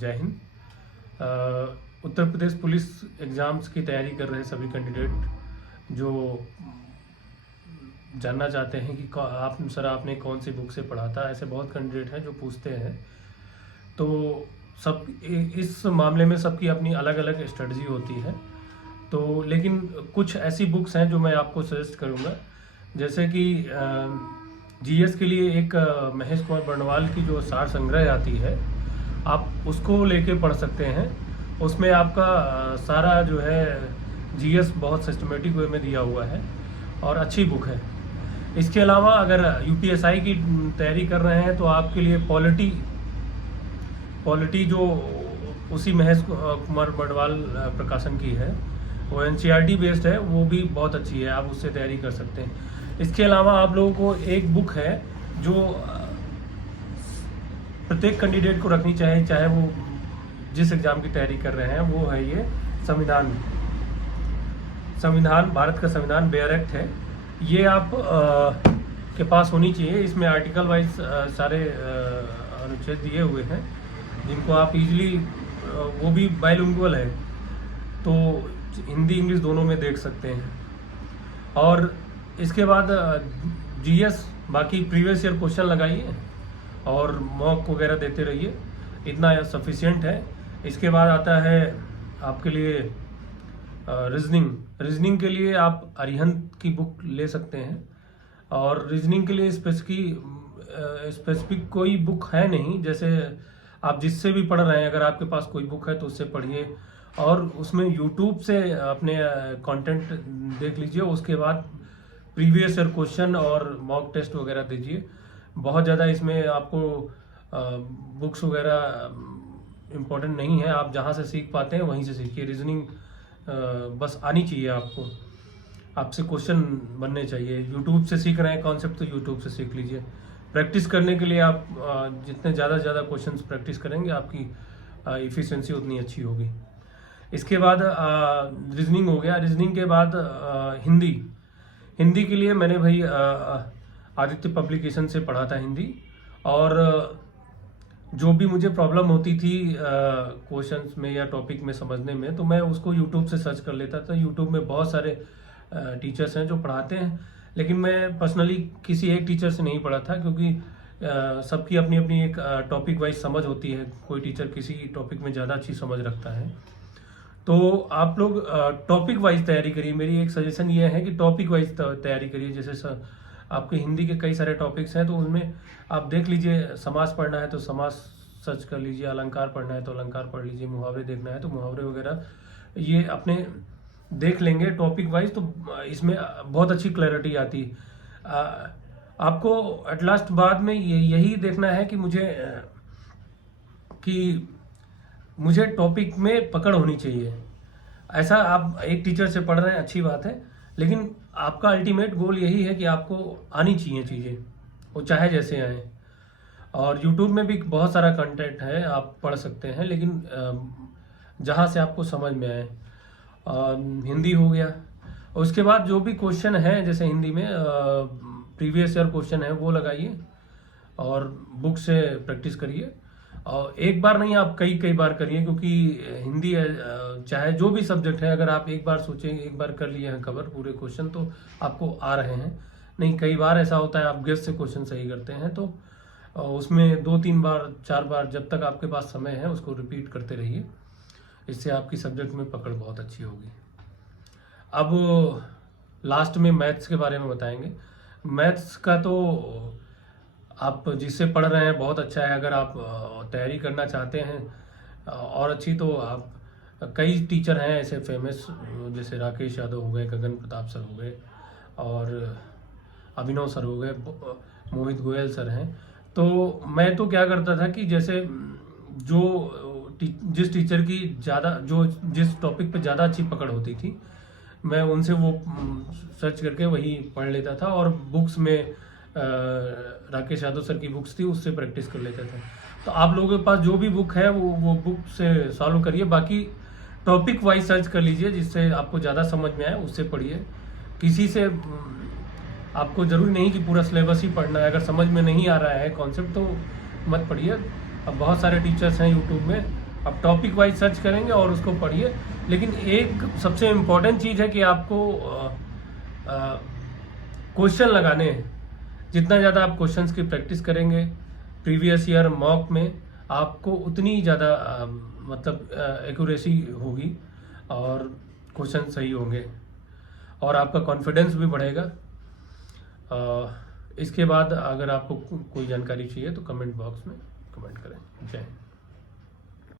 जय Hind. Uttar Pradesh police exams की तैयारी कर रहे सभी कैंडिडेट जो जानना चाहते हैं कि आप सर आपने कौन सी बुक से पढ़ा था, ऐसे बहुत कैंडिडेट हैं जो पूछते हैं। तो सब इस मामले में सबकी अपनी अलग अलग स्ट्रेटजी होती है। तो लेकिन कुछ ऐसी बुक्स हैं जो मैं आपको सजेस्ट करूंगा, जैसे कि जीएस के लिए एक महेश कुमार बर्णवाल की जो सार संग्रह आती है, आप उसको लेके पढ़ सकते हैं। उसमें आपका सारा जो है जीएस बहुत सिस्टमेटिक वे में दिया हुआ है और अच्छी बुक है। इसके अलावा अगर यूपीएसआई की तैयारी कर रहे हैं तो आपके लिए पॉलिटी जो उसी महेश कुमार बर्णवाल प्रकाशन की है, वो एनसीईआरटी बेस्ड है, वो भी बहुत अच्छी है, आप उससे तैयारी कर सकते हैं। इसके अलावा आप लोगों को एक बुक है जो प्रत्येक कैंडिडेट को रखनी चाहिए, चाहे वो जिस एग्ज़ाम की तैयारी कर रहे हैं, वो है ये संविधान भारत का संविधान बेयर एक्ट है। ये आप के पास होनी चाहिए। इसमें आर्टिकल वाइज सारे अनुच्छेद दिए हुए हैं जिनको आप इजीली, वो भी बाइलिंगुअल है तो हिंदी इंग्लिश दोनों में देख सकते हैं। और इसके बाद जीएस बाकी प्रीवियस ईयर क्वेश्चन लगाइए और मॉक वगैरह देते रहिए, इतना सफिशिएंट है। इसके बाद आता है आपके लिए रीजनिंग के लिए आप अरिहंत की बुक ले सकते हैं। और रीजनिंग के लिए स्पेसिफिक कोई बुक है नहीं, जैसे आप जिससे भी पढ़ रहे हैं, अगर आपके पास कोई बुक है तो उससे पढ़िए और उसमें यूट्यूब से अपने कंटेंट देख लीजिए। उसके बाद प्रीवियस ईयर क्वेश्चन और मॉक टेस्ट वगैरह दीजिए। बहुत ज़्यादा इसमें आपको बुक्स वगैरह इम्पोर्टेंट नहीं है, आप जहाँ से सीख पाते हैं वहीं से सीखिए। रीजनिंग बस आनी चाहिए आपको, आपसे क्वेश्चन बनने चाहिए। यूट्यूब से सीख रहे हैं कॉन्सेप्ट तो यूट्यूब से सीख लीजिए। प्रैक्टिस करने के लिए आप जितने ज़्यादा से ज़्यादा क्वेश्चंस प्रैक्टिस करेंगे आपकी इफ़िशिएंसी उतनी अच्छी होगी। इसके बाद रीजनिंग हो गया। रीजनिंग के बाद हिंदी के लिए मैंने भाई आदित्य पब्लिकेशन से पढ़ा था हिंदी। और जो भी मुझे प्रॉब्लम होती थी क्वेश्चंस में या टॉपिक में समझने में, तो मैं उसको यूट्यूब से सर्च कर लेता था। यूट्यूब में बहुत सारे टीचर्स हैं जो पढ़ाते हैं, लेकिन मैं पर्सनली किसी एक टीचर से नहीं पढ़ा था, क्योंकि सबकी अपनी अपनी एक टॉपिक वाइज समझ होती है। कोई टीचर किसी टॉपिक में ज़्यादा अच्छी समझ रखता है। तो आप लोग टॉपिक वाइज तैयारी करिए। मेरी एक सजेशन ये है कि टॉपिक वाइज तैयारी करिए। जैसे आपके हिंदी के कई सारे टॉपिक्स हैं, तो उनमें आप देख लीजिए, समास पढ़ना है तो समास सर्च कर लीजिए, अलंकार पढ़ना है तो अलंकार पढ़ लीजिए, मुहावरे देखना है तो मुहावरे वगैरह ये अपने देख लेंगे टॉपिक वाइज, तो इसमें बहुत अच्छी क्लैरिटी आती है। आपको एट लास्ट बाद में यही देखना है कि मुझे टॉपिक में पकड़ होनी चाहिए। ऐसा आप एक टीचर से पढ़ रहे हैं, अच्छी बात है, लेकिन आपका अल्टीमेट गोल यही है कि आपको आनी चाहिए चीज़ें, वो चाहे जैसे आए। और यूट्यूब में भी बहुत सारा कंटेंट है, आप पढ़ सकते हैं, लेकिन जहाँ से आपको समझ में आए। हिंदी हो गया। उसके बाद जो भी क्वेश्चन है, जैसे हिंदी में प्रीवियस ईयर क्वेश्चन है, वो लगाइए और बुक से प्रैक्टिस करिए। और एक बार नहीं, आप कई बार करिए, क्योंकि हिंदी चाहे जो भी सब्जेक्ट है, अगर आप एक बार सोचेंगे, एक बार कर लिए हैं कवर पूरे क्वेश्चन, तो आपको आ रहे हैं। नहीं, कई बार ऐसा होता है आप गेस से क्वेश्चन सही करते हैं, तो उसमें 2-3 बार 4 बार जब तक आपके पास समय है उसको रिपीट करते रहिए। इससे आपकी सब्जेक्ट में पकड़ बहुत अच्छी होगी। अब लास्ट में मैथ्स के बारे में बताएंगे। मैथ्स का तो आप जिससे पढ़ रहे हैं बहुत अच्छा है। अगर आप तैयारी करना चाहते हैं और अच्छी, तो आप कई टीचर हैं ऐसे फेमस, जैसे राकेश यादव हो गए, गगन प्रताप सर हो गए और अभिनव सर हो गए, मोहित गोयल सर हैं। तो मैं तो क्या करता था कि जैसे जिस टीचर की ज़्यादा जिस टॉपिक पे ज़्यादा अच्छी पकड़ होती थी, मैं उनसे वो सर्च करके वही पढ़ लेता था। और बुक्स में राकेश यादव सर की बुक्स थी, उससे प्रैक्टिस कर लेते थे। तो आप लोगों के पास जो भी बुक है वो बुक से सॉल्व करिए। बाकी टॉपिक वाइज सर्च कर लीजिए, जिससे आपको ज़्यादा समझ में आए, उससे पढ़िए। किसी से आपको जरूरी नहीं कि पूरा सिलेबस ही पढ़ना है। अगर समझ में नहीं आ रहा है कॉन्सेप्ट तो मत पढ़िए। अब बहुत सारे टीचर्स हैं यूट्यूब में, आप टॉपिक वाइज सर्च करेंगे और उसको पढ़िए। लेकिन एक सबसे इम्पोर्टेंट चीज़ है कि आपको क्वेश्चन लगाने हैं। जितना ज़्यादा आप क्वेश्चंस की प्रैक्टिस करेंगे प्रीवियस ईयर मॉक में, आपको उतनी ज़्यादा मतलब एक्यूरेसी होगी और क्वेश्चन सही होंगे और आपका कॉन्फिडेंस भी बढ़ेगा। इसके बाद अगर आपको कोई जानकारी चाहिए तो कमेंट बॉक्स में कमेंट करें। जय हिंद।